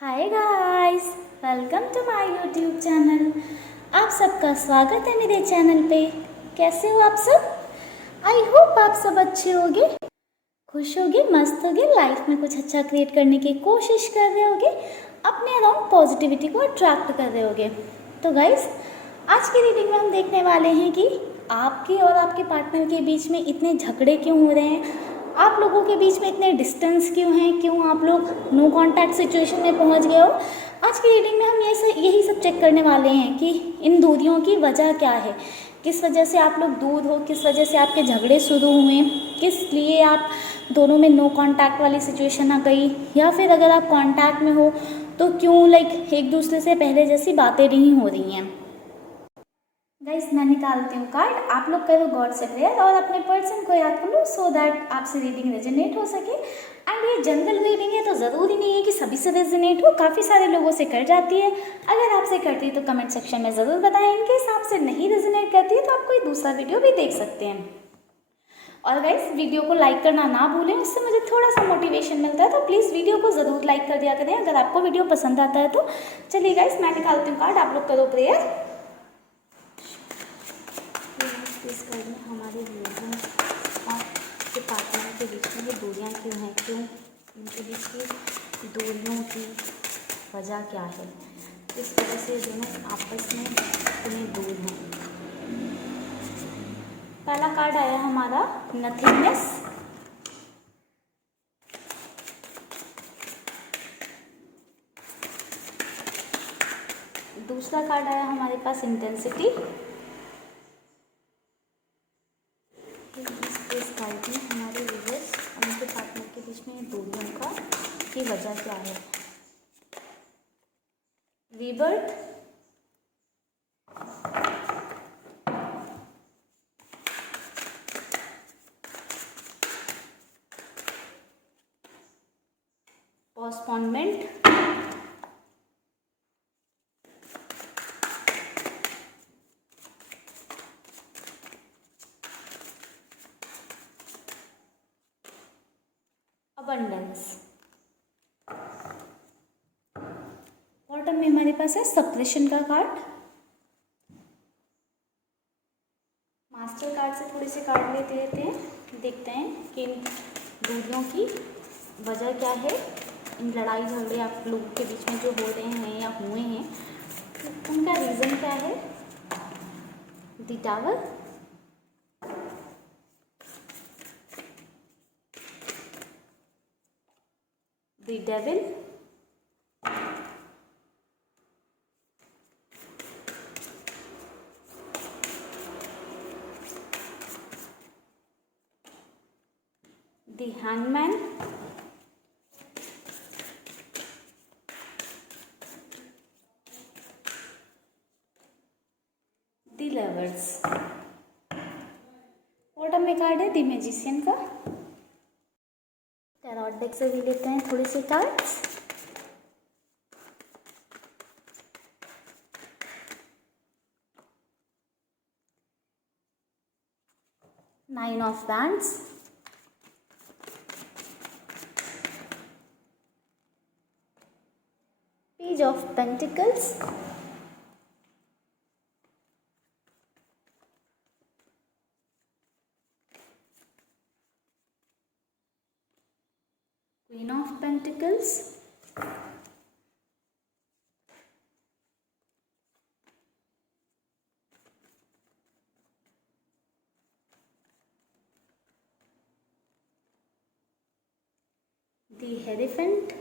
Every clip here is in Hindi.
Hi guys, welcome to my YouTube channel. आप सबका स्वागत है मेरे चैनल पे। कैसे हो आप सब? आई होप आप सब अच्छे होगे, खुश होगे, मस्त होगे, लाइफ में कुछ अच्छा क्रिएट करने की कोशिश कर रहे होगे, अपने अराउंड पॉजिटिविटी को अट्रैक्ट कर रहे होगे। तो गाइस, आज की रीडिंग में हम देखने वाले हैं कि आपके और आपके पार्टनर के बीच में इतने झगड़े क्यों हो रहे हैं, आप लोगों के बीच में इतने डिस्टेंस क्यों हैं, क्यों आप लोग नो कांटेक्ट सिचुएशन में पहुंच गए हो। आज की रीडिंग में हम यही सब चेक करने वाले हैं कि इन दूरियों की वजह क्या है, किस वजह से आप लोग दूर हो, किस वजह से आपके झगड़े शुरू हुए, किस लिए आप दोनों में नो कांटेक्ट वाली सिचुएशन आ गई, या फिर अगर आप कांटेक्ट में हो तो क्यों एक दूसरे से पहले जैसी बातें नहीं हो रही हैं। गाइस, मैं निकालती हूँ कार्ड, आप लोग करो गॉड से प्रेयर और अपने पर्सन को याद कर लो सो दैट आपसे रीडिंग रेजोनेट हो सके। एंड ये जनरल रीडिंग है तो ज़रूरी नहीं है कि सभी से रेजोनेट हो, काफ़ी सारे लोगों से कर जाती है। अगर आपसे करती है तो कमेंट सेक्शन में ज़रूर बताएं, इनके हिसाब से नहीं रेजोनेट करती है तो आप कोई दूसरा वीडियो भी देख सकते हैं। और गाइस, वीडियो को लाइक करना ना भूलें, उससे मुझे थोड़ा सा मोटिवेशन मिलता है, तो प्लीज़ वीडियो को ज़रूर लाइक कर दिया करें अगर आपको वीडियो पसंद आता है तो। चलिए गाइस, मैं निकालती हूँ कार्ड, आप लोग करो प्रेयर। इस घर में हमारे लोगों और के पार्टनर के बीच में ये दूरियां क्यों हैं, क्यों इनके बीच की दूरियों की वजह क्या है, इस वजह से दोनों आपस में इतने दूर हैं। पहला कार्ड आया हमारा नथिंगनेस, दूसरा कार्ड आया हमारे पास इंटेंसिटी, इस कार्ड में हमारे व्यूअर्स और उनके पार्टनर के बीच में दूरियों का की वजह क्या है। Rebirth, postponement, abundance. बॉटम में हमारे पास है सप्रेशन का कार्ड। मास्टर कार्ड से थोड़े से कार्ड लेते हैं, देखते हैं कि इन दूरियों की वजह क्या है, इन लड़ाई झगड़े आप लोगों के बीच में जो हो रहे हैं या हुए हैं तो उनका रीज़न क्या है। The tower, the devil, the hangman, the lovers. Bottom में कार्ड है द मैजिशियन का। टैरोट डेक से भी लेते हैं थोड़े से cards. Nine of wands, page of pentacles, queen of pentacles, the hierophant,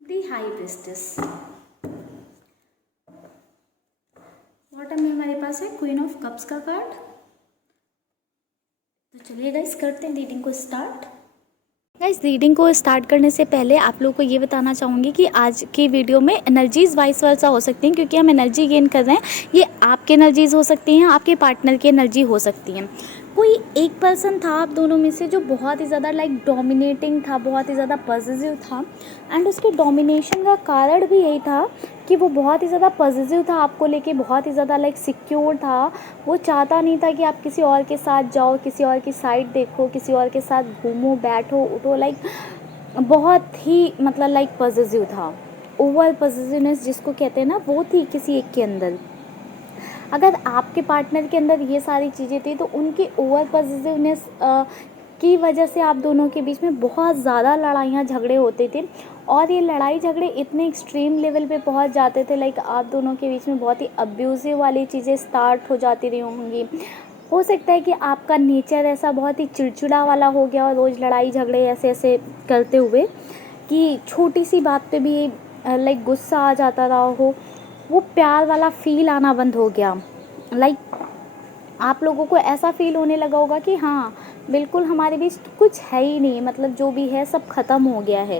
the high priestess. Bottom में हमारे पास है क्वीन ऑफ कप्स का कार्ड। तो चलिए गाइस, करते हैं रीडिंग को स्टार्ट। गाइस, रीडिंग को स्टार्ट करने से पहले आप लोगों को ये बताना चाहूँगी कि आज की वीडियो में एनर्जीज़ वाइस वर्सा हो सकती हैं, क्योंकि हम एनर्जी गेन कर रहे हैं। ये आपके एनर्जीज़ हो सकती हैं, आपके पार्टनर की एनर्जी हो सकती हैं। कोई एक पर्सन था आप दोनों में से जो बहुत ही ज़्यादा लाइक डोमिनेटिंग था, बहुत ही ज़्यादा पॉसेसिव था। एंड उसके डोमिनेशन का कारण भी यही था कि वो बहुत ही ज़्यादा पॉसेसिव था आपको लेके, बहुत ही ज़्यादा लाइक सिक्योर था। वो चाहता नहीं था कि आप किसी और के साथ जाओ, किसी और की साइड देखो, किसी और के साथ घूमो, बैठो, उठो। लाइक बहुत ही मतलब लाइक पॉसेसिव था। ओवर पॉसेसिवनेस जिसको कहते हैं ना, वो थी किसी एक के अंदर। अगर आपके पार्टनर के अंदर ये सारी चीज़ें थी तो उनकी ओवर पॉसेसिवनेस की वजह से आप दोनों के बीच में बहुत ज़्यादा लड़ाइयाँ झगड़े होते थे। और ये लड़ाई झगड़े इतने एक्सट्रीम लेवल पे पहुंच जाते थे, लाइक आप दोनों के बीच में बहुत ही अब्यूज़िव वाली चीज़ें स्टार्ट हो जाती रही होंगी। हो सकता है कि आपका नेचर ऐसा बहुत ही चिड़चिड़ा वाला हो गया और रोज़ लड़ाई झगड़े ऐसे ऐसे करते हुए कि छोटी सी बात पे भी लाइक गुस्सा आ जाता रहा हो। वो प्यार वाला फ़ील आना बंद हो गया। लाइक आप लोगों को ऐसा फ़ील होने लगा होगा कि हाँ, बिल्कुल हमारे बीच कुछ है ही नहीं, मतलब जो भी है सब ख़त्म हो गया है।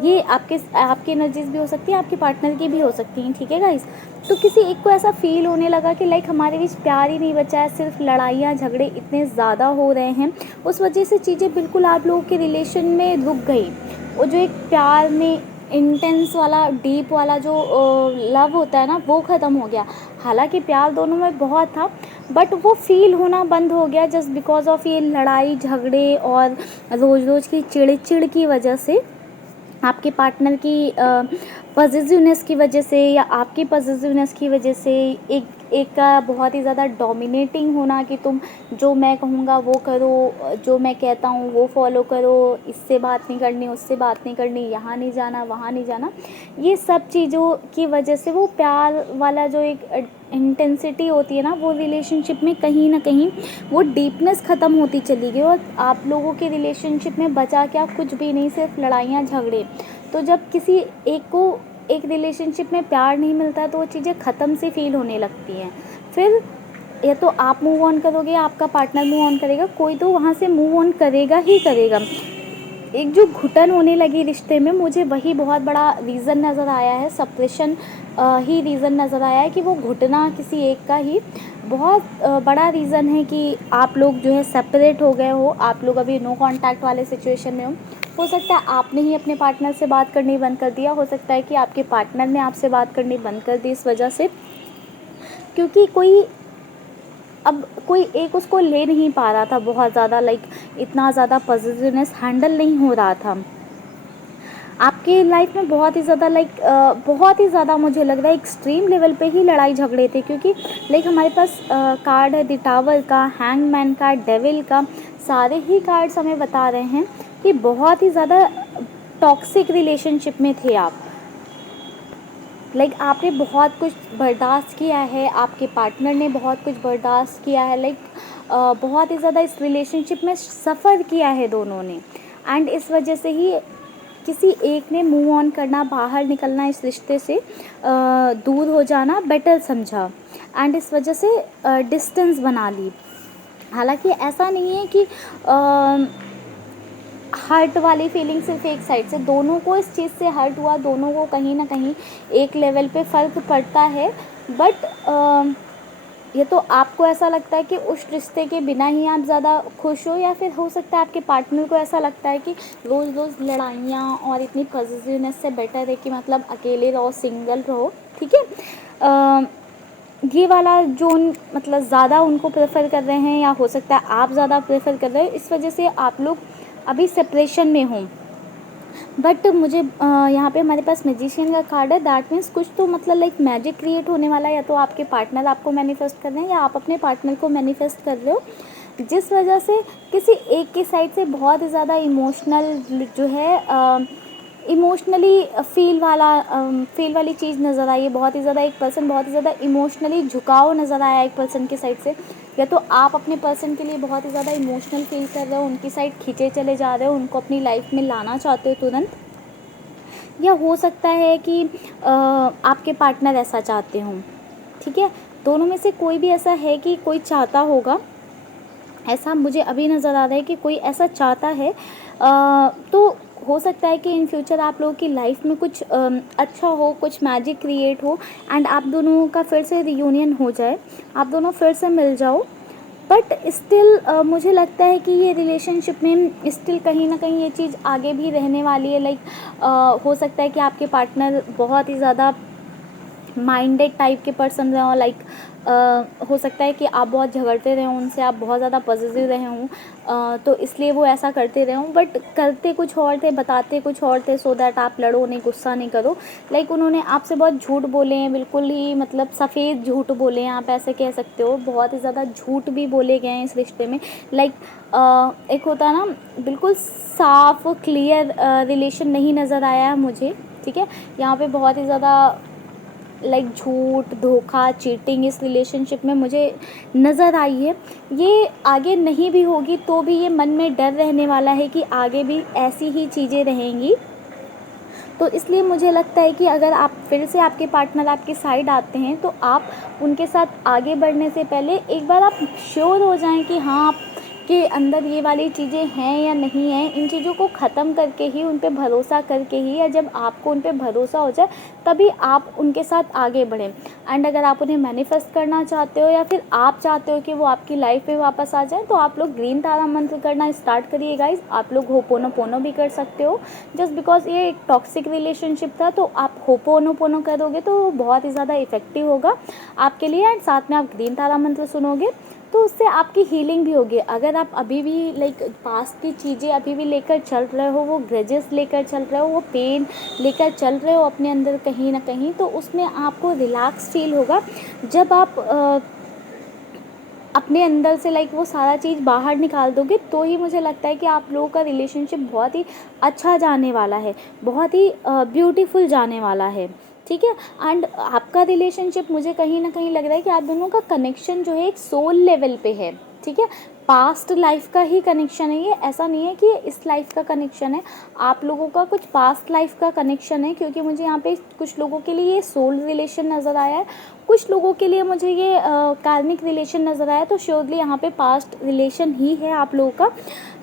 ये आपकी एनर्जीज़ भी हो सकती है, आपके पार्टनर की भी हो सकती हैं, ठीक है गाइस। तो किसी एक को ऐसा फ़ील होने लगा कि लाइक हमारे बीच प्यार ही नहीं बचा है, सिर्फ लड़ाइयाँ झगड़े इतने ज़्यादा हो रहे हैं। उस वजह से चीज़ें बिल्कुल आप लोगों के रिलेशन में रुक गई। वो जो एक प्यार में इंटेंस वाला, डीप वाला जो लव होता है ना, वो ख़त्म हो गया। हालांकि प्यार दोनों में बहुत था, बट वो फील होना बंद हो गया जस्ट बिकॉज ऑफ ये लड़ाई झगड़े और रोज़ रोज़ की चिड़ की वजह से, आपके पार्टनर की पॉसेसिवनेस की वजह से या आपकी पॉसेसिवनेस की वजह से, एक का बहुत ही ज़्यादा डोमिनेटिंग होना कि तुम जो मैं कहूँगा वो करो, जो मैं कहता हूँ वो फॉलो करो, इससे बात नहीं करनी, उससे बात नहीं करनी, यहाँ नहीं जाना, वहाँ नहीं जाना। ये सब चीज़ों की वजह से वो प्यार वाला जो एक इंटेंसिटी होती है ना, वो रिलेशनशिप में कहीं ना कहीं वो डीपनेस ख़त्म होती चली गई और आप लोगों के रिलेशनशिप में बचा क्या, कुछ भी नहीं, सिर्फ लड़ाइयाँ झगड़े। तो जब किसी एक को एक रिलेशनशिप में प्यार नहीं मिलता तो वो चीज़ें ख़त्म सी फील होने लगती हैं। फिर या तो आप मूव ऑन करोगे या आपका पार्टनर मूव ऑन करेगा, कोई तो वहाँ से मूव ऑन करेगा ही करेगा। एक जो घुटन होने लगी रिश्ते में, मुझे वही बहुत बड़ा रीज़न नज़र आया है, सप्रेशन ही रीज़न नज़र आया है कि वो घुटना किसी एक का ही बहुत बड़ा रीज़न है कि आप लोग जो है सेपरेट हो गए हो, आप लोग अभी नो कांटेक्ट वाले सिचुएशन में हो सकता है आपने ही अपने पार्टनर से बात करनी बंद कर दिया, हो सकता है कि आपके पार्टनर ने आपसे बात करनी बंद कर दी इस वजह से, क्योंकि कोई एक उसको ले नहीं पा रहा था बहुत ज़्यादा, लाइक इतना ज़्यादा पॉजिटिवनेस हैंडल नहीं हो रहा था। आपके लाइफ में बहुत ही ज़्यादा बहुत ही ज़्यादा मुझे लग रहा है एक्सट्रीम लेवल पे ही लड़ाई झगड़े थे, क्योंकि लाइक हमारे पास कार्ड है द टावर का, हैंगमैन का, डेविल का, सारे ही कार्ड्स हमें बता रहे हैं कि बहुत ही ज़्यादा टॉक्सिक रिलेशनशिप में थे आप। लाइक आपने बहुत कुछ बर्दाश्त किया है, आपके पार्टनर ने बहुत कुछ बर्दाश्त किया है, लाइक बहुत ही ज़्यादा इस रिलेशनशिप में सफ़र किया है दोनों ने। एंड इस वजह से ही किसी एक ने मूव ऑन करना, बाहर निकलना, इस रिश्ते से दूर हो जाना बेटर समझा एंड इस वजह से डिस्टेंस बना ली। हालांकि ऐसा नहीं है कि हर्ट वाली फीलिंग सिर्फ एक साइड से, दोनों को इस चीज़ से हर्ट हुआ, दोनों को कहीं ना कहीं एक लेवल पे फ़र्क पड़ता है। बट ये तो आपको ऐसा लगता है कि उस रिश्ते के बिना ही आप ज़्यादा खुश हो, या फिर हो सकता है आपके पार्टनर को ऐसा लगता है कि रोज़ रोज़ लड़ाइयाँ और इतनी पॉजिटिवनेस से बेटर है कि मतलब अकेले रहो, सिंगल रहो, ठीक है। ये वाला जोन मतलब ज़्यादा उनको प्रेफर कर रहे हैं, या हो सकता है आप ज़्यादा प्रेफर कर रहे हो, इस वजह से आप लोग अभी सेपरेशन में हों। बट मुझे यहाँ पे हमारे पास मैजिशियन का कार्ड है, दैट मीन्स कुछ तो मतलब लाइक मैजिक क्रिएट होने वाला है, या तो आपके पार्टनर आपको मैनिफेस्ट कर रहे हैं या आप अपने पार्टनर को मैनिफेस्ट कर रहे हो, जिस वजह से किसी एक की साइड से बहुत ही ज़्यादा इमोशनल जो है इमोशनली फील वाली चीज़ नज़र आई है। बहुत ही ज़्यादा एक पर्सन बहुत ही ज़्यादा इमोशनली झुकाव नज़र आया एक पर्सन की साइड से, या तो आप अपने पर्सन के लिए बहुत ही ज़्यादा इमोशनल फील कर रहे हो, उनकी साइड खींचे चले जा रहे हो, उनको अपनी लाइफ में लाना चाहते हो तुरंत, या हो सकता है कि आपके पार्टनर ऐसा चाहते हों, ठीक है। दोनों में से कोई भी ऐसा है कि कोई चाहता होगा, ऐसा मुझे अभी नज़र आ रहा है कि कोई ऐसा चाहता है। तो हो सकता है कि इन फ्यूचर आप लोगों की लाइफ में कुछ अच्छा हो, कुछ मैजिक क्रिएट हो एंड आप दोनों का फिर से रियूनियन हो जाए, आप दोनों फिर से मिल जाओ। बट स्टिल मुझे लगता है कि ये रिलेशनशिप में स्टिल कहीं ना कहीं ये चीज़ आगे भी रहने वाली है। हो सकता है कि आपके पार्टनर बहुत ही ज़्यादा माइंडेड टाइप के पर्सन रहे हो। हो सकता है कि आप बहुत झगड़ते रहे हों उनसे, आप बहुत ज़्यादा पॉजिटिव रहे हों, तो इसलिए वो ऐसा करते रहे हों, बट करते कुछ और थे, बताते कुछ और थे, सो दैट आप लड़ो नहीं, गुस्सा नहीं करो। उन्होंने आपसे बहुत झूठ बोले हैं, बिल्कुल ही मतलब सफ़ेद झूठ बोले हैं, आप ऐसे कह सकते हो। बहुत ही ज़्यादा झूठ भी बोले गए हैं इस रिश्ते में। एक होता है ना, बिल्कुल साफ क्लियर रिलेशन नहीं नज़र आया है मुझे, ठीक है। यहाँ पे बहुत ही ज़्यादा झूठ, धोखा, चीटिंग इस रिलेशनशिप में मुझे नज़र आई है। ये आगे नहीं भी होगी तो भी ये मन में डर रहने वाला है कि आगे भी ऐसी ही चीज़ें रहेंगी। तो इसलिए मुझे लगता है कि अगर आप फिर से आपके पार्टनर आपकी साइड आते हैं तो आप उनके साथ आगे बढ़ने से पहले एक बार आप श्योर हो जाएं कि हाँ, आपके अंदर ये वाली चीज़ें हैं या नहीं हैं। इन चीज़ों को ख़त्म करके ही, उन पे भरोसा करके ही, या जब आपको उन पे भरोसा हो जाए तभी आप उनके साथ आगे बढ़ें। एंड अगर आप उन्हें मैनिफेस्ट करना चाहते हो या फिर आप चाहते हो कि वो आपकी लाइफ में वापस आ जाए, तो आप लोग ग्रीन तारा मंत्र करना स्टार्ट करिए गाइज। आप लोग होपोनोपोनो भी कर सकते हो। जस्ट बिकॉज ये एक टॉक्सिक रिलेशनशिप था, तो आप होपोनोपोनो करोगे तो बहुत ही ज़्यादा इफेक्टिव होगा आपके लिए। एंड साथ में आप ग्रीन तारा मंत्र सुनोगे तो उससे आपकी हीलिंग भी होगी। अगर आप अभी भी पास्ट की चीज़ें अभी भी लेकर चल रहे हो, वो ग्रजेस लेकर चल रहे हो, वो पेन लेकर चल रहे हो अपने अंदर कहीं ना कहीं, तो उसमें आपको रिलैक्स फील होगा जब आप अपने अंदर से वो सारा चीज़ बाहर निकाल दोगे। तो ही मुझे लगता है कि आप लोगों का रिलेशनशिप बहुत ही अच्छा जाने वाला है, बहुत ही ब्यूटीफुल जाने वाला है, ठीक है। एंड आपका रिलेशनशिप मुझे कहीं ना कहीं लग रहा है कि आप दोनों का कनेक्शन जो है एक सोल लेवल पे है, ठीक है। पास्ट लाइफ का ही कनेक्शन है ये, ऐसा नहीं है कि इस लाइफ का कनेक्शन है। आप लोगों का कुछ पास्ट लाइफ का कनेक्शन है, क्योंकि मुझे यहाँ पे कुछ लोगों के लिए ये सोल रिलेशन नज़र आया है, कुछ लोगों के लिए मुझे ये कार्मिक रिलेशन नज़र आया। तो श्योरली यहाँ पे पास्ट रिलेशन ही है आप लोगों का।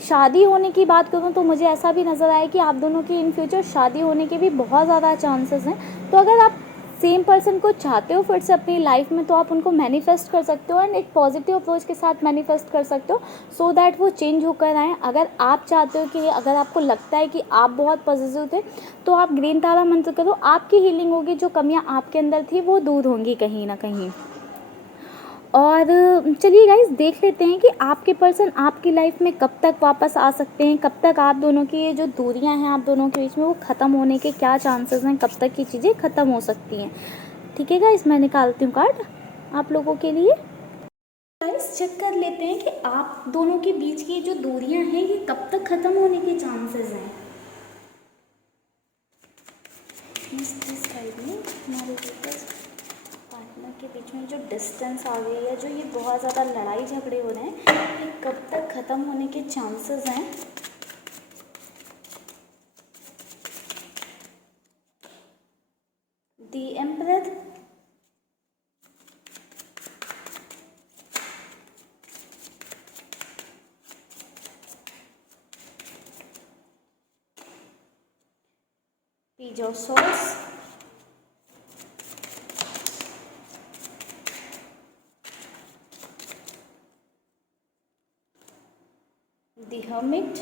शादी होने की बात करूँ तो मुझे ऐसा भी नज़र आया कि आप दोनों की इन फ्यूचर शादी होने के भी बहुत ज़्यादा चांसेस हैं। तो अगर आप सेम पर्सन को चाहते हो फिर से अपनी लाइफ में, तो आप उनको मैनिफेस्ट कर सकते हो एंड एक पॉजिटिव अप्रोच के साथ मैनिफेस्ट कर सकते हो, सो दैट वो चेंज होकर आएँ। अगर आप चाहते हो कि, अगर आपको लगता है कि आप बहुत पॉजिटिव थे, तो आप ग्रीन तारा मंत्र करो, आपकी हीलिंग होगी, जो कमियां आपके अंदर थी वो दूर होंगी कहीं ना कहीं। और चलिए गाइस, देख लेते हैं कि आपके पर्सन आपकी लाइफ में कब तक वापस आ सकते हैं, कब तक आप दोनों की ये जो दूरियां हैं आप दोनों के बीच में वो ख़त्म होने के क्या चांसेस हैं, कब तक ये चीज़ें ख़त्म हो सकती हैं। ठीक है गाइस, मैं निकालती हूँ कार्ड आप लोगों के लिए। गाइस, चेक कर लेते हैं कि आप दोनों के बीच की जो दूरियां हैं ये कब तक ख़त्म होने के चांसेस हैं। हमारे पार्टनर के बीच में जो डिस्टेंस आ गई है, जो ये बहुत ज़्यादा लड़ाई झगड़े हो रहे हैं, ये कब तक ख़त्म होने के चांसेस हैं। The emperor, page of source, the hermit,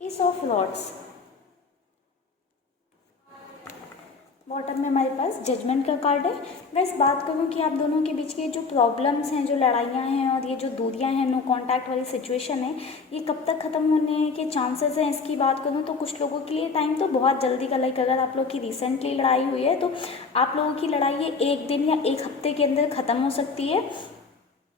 S of rods. Bottom में हमारे पास जजमेंट का कार्ड है। मैं इस बात करूँ कि आप दोनों के बीच के जो प्रॉब्लम्स हैं, जो लड़ाइयाँ हैं और ये जो दूरियाँ हैं, नो कांटेक्ट वाली सिचुएशन है, ये कब तक ख़त्म होने के चांसेस हैं, इसकी बात करूँ तो कुछ लोगों के लिए टाइम तो बहुत जल्दी का, अगर आप लोग की रिसेंटली लड़ाई हुई है तो आप लोगों की लड़ाई ये 1 दिन या 1 हफ्ते के अंदर ख़त्म हो सकती है।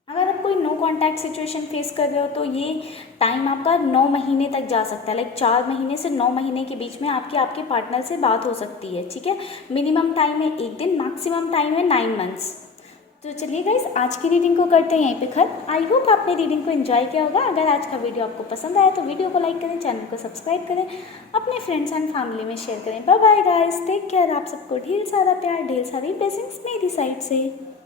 अगर आप कोई नो कांटेक्ट सिचुएशन फेस कर रहे हो तो ये टाइम आपका 9 महीने तक जा सकता है। 4 महीने से 9 महीने के बीच में आपके पार्टनर से बात हो सकती है, ठीक है। मिनिमम टाइम है 1 दिन, मैक्सिमम टाइम है 9 मंथ्स। तो चलिए गाइस, आज की रीडिंग को करते हैं यहीं पे खत्म। आई होप आपने रीडिंग को एंजॉय किया होगा। अगर आज का वीडियो आपको पसंद आया तो वीडियो को लाइक करें, चैनल को सब्सक्राइब करें, अपने फ्रेंड्स एंड फैमिली में शेयर करें। Bye bye guys, take care. आप सबको ढेर सारा प्यार, ढेर सारी ब्लेसिंग्स मेरी साइड से।